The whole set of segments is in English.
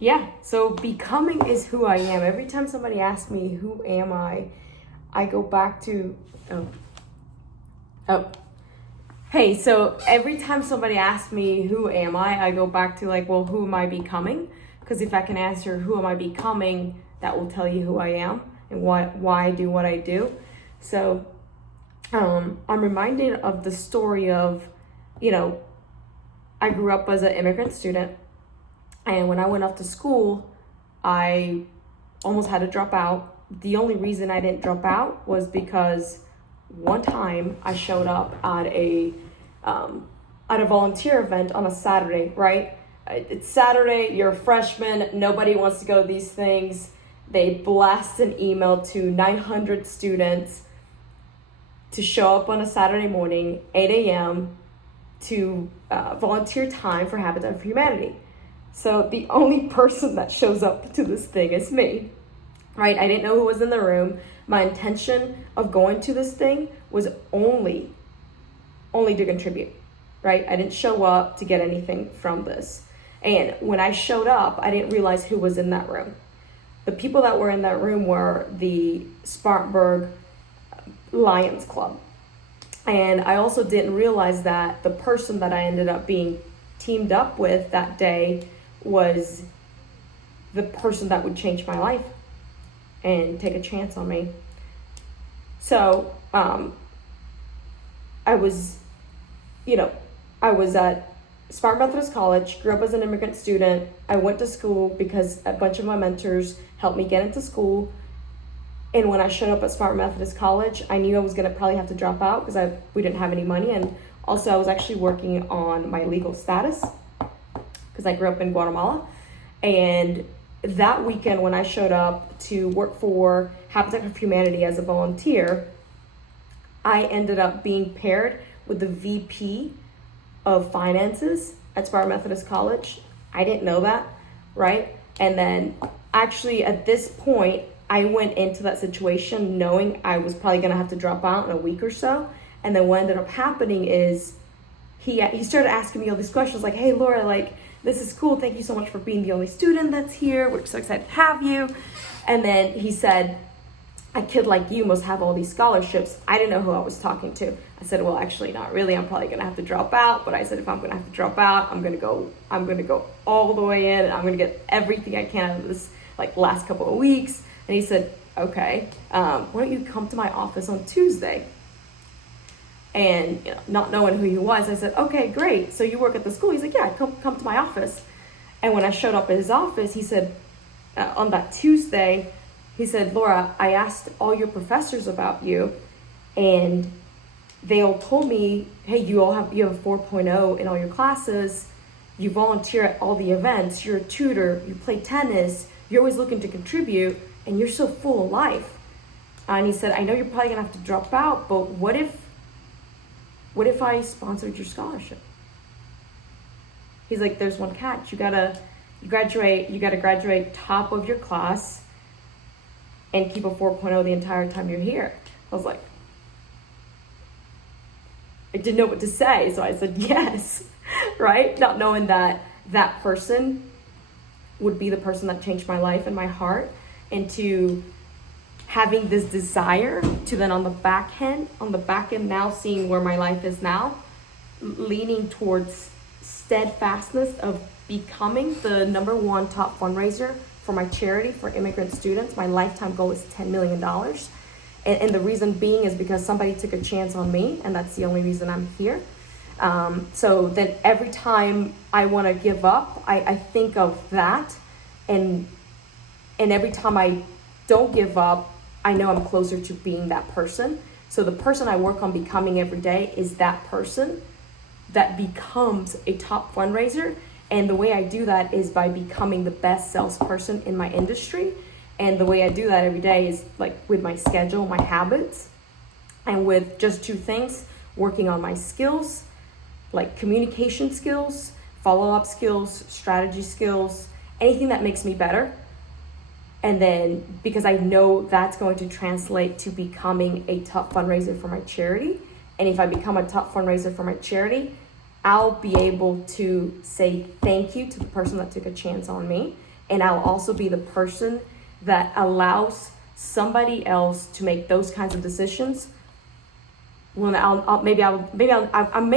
Yeah, so becoming is who I am. Every time somebody asks me, who am I go back to, oh, oh. Hey, so every time somebody asks me, who am I go back to like, well, who am I becoming? Because if I can answer, who am I becoming, that will tell you who I am and why I do what I do. So I'm reminded of the story of, you know, I grew up as an immigrant student. And when I went off to school, I almost had to drop out. The only reason I didn't drop out was because one time I showed up at a volunteer event on a Saturday, right? It's Saturday, you're a freshman, nobody wants to go to these things. They blast an email to 900 students to show up on a Saturday morning, 8 a.m., to volunteer time for Habitat for Humanity. So the only person that shows up to this thing is me, right? I didn't know who was in the room. My intention of going to this thing was only to contribute, right? I didn't show up to get anything from this. And when I showed up, I didn't realize who was in that room. The people that were in that room were the Spartanburg Lions Club. And I also didn't realize that the person that I ended up being teamed up with that day was the person that would change my life and take a chance on me. So I was at Spartan Methodist College, grew up as an immigrant student. I went to school because a bunch of my mentors helped me get into school. And when I showed up at Spartan Methodist College, I knew I was going to probably have to drop out because we didn't have any money. And also I was actually working on my legal status because I grew up in Guatemala. And that weekend when I showed up to work for Habitat for Humanity as a volunteer, I ended up being paired with the VP of finances at Spartan Methodist College. I didn't know that, right? And then actually at this point, I went into that situation knowing I was probably gonna have to drop out in a week or so. And then what ended up happening is he started asking me all these questions like, hey, Laura, like, this is cool. Thank you so much for being the only student that's here. We're so excited to have you. And then he said, a kid like you must have all these scholarships. I didn't know who I was talking to. I said, well, actually not really. I'm probably gonna have to drop out. But I said, if I'm gonna have to drop out, I'm gonna go all the way in and I'm gonna get everything I can out of this like last couple of weeks. And he said, okay, why don't you come to my office on Tuesday? And not knowing who he was, I said, okay, great. So you work at the school? He's like, yeah, come to my office. And when I showed up at his office, he said, on that Tuesday, he said, Laura, I asked all your professors about you, and they all told me, hey, you have a 4.0 in all your classes. You volunteer at all the events. You're a tutor. You play tennis. You're always looking to contribute, and you're so full of life. And he said, I know you're probably gonna have to drop out, but what if I sponsored your scholarship? He's like, there's one catch. You gotta graduate top of your class and keep a 4.0 the entire time you're here. I was like, I didn't know what to say, so I said yes, right? Not knowing that that person would be the person that changed my life and my heart, and to having this desire to then on the back end now, seeing where my life is now, leaning towards steadfastness of becoming the #1 top fundraiser for my charity for immigrant students. My lifetime goal is $10 million. And the reason being is because somebody took a chance on me, and that's the only reason I'm here. So then every time I want to give up, I think of that, and every time I don't give up, I know I'm closer to being that person. So the person I work on becoming every day is that person that becomes a top fundraiser. And the way I do that is by becoming the best salesperson in my industry. And the way I do that every day is like with my schedule, my habits, and with just two things: working on my skills, like communication skills, follow-up skills, strategy skills, anything that makes me better. And then because I know that's going to translate to becoming a top fundraiser for my charity. And if I become a top fundraiser for my charity, I'll be able to say thank you to the person that took a chance on me. And I'll also be the person that allows somebody else to make those kinds of decisions when I may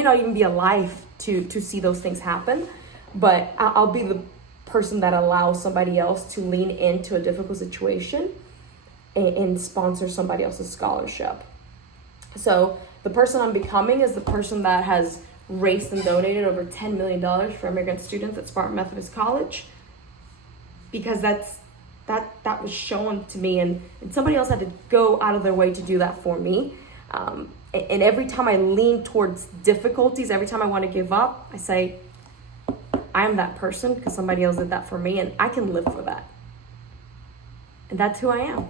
not even be alive to see those things happen, but I'll be the person that allows somebody else to lean into a difficult situation and sponsor somebody else's scholarship. So the person I'm becoming is the person that has raised and donated over $10 million for immigrant students at Spartan Methodist College, because that was shown to me, and somebody else had to go out of their way to do that for me. And every time I lean towards difficulties, every time I want to give up, I say, I am that person because somebody else did that for me, and I can live for that. And that's who I am.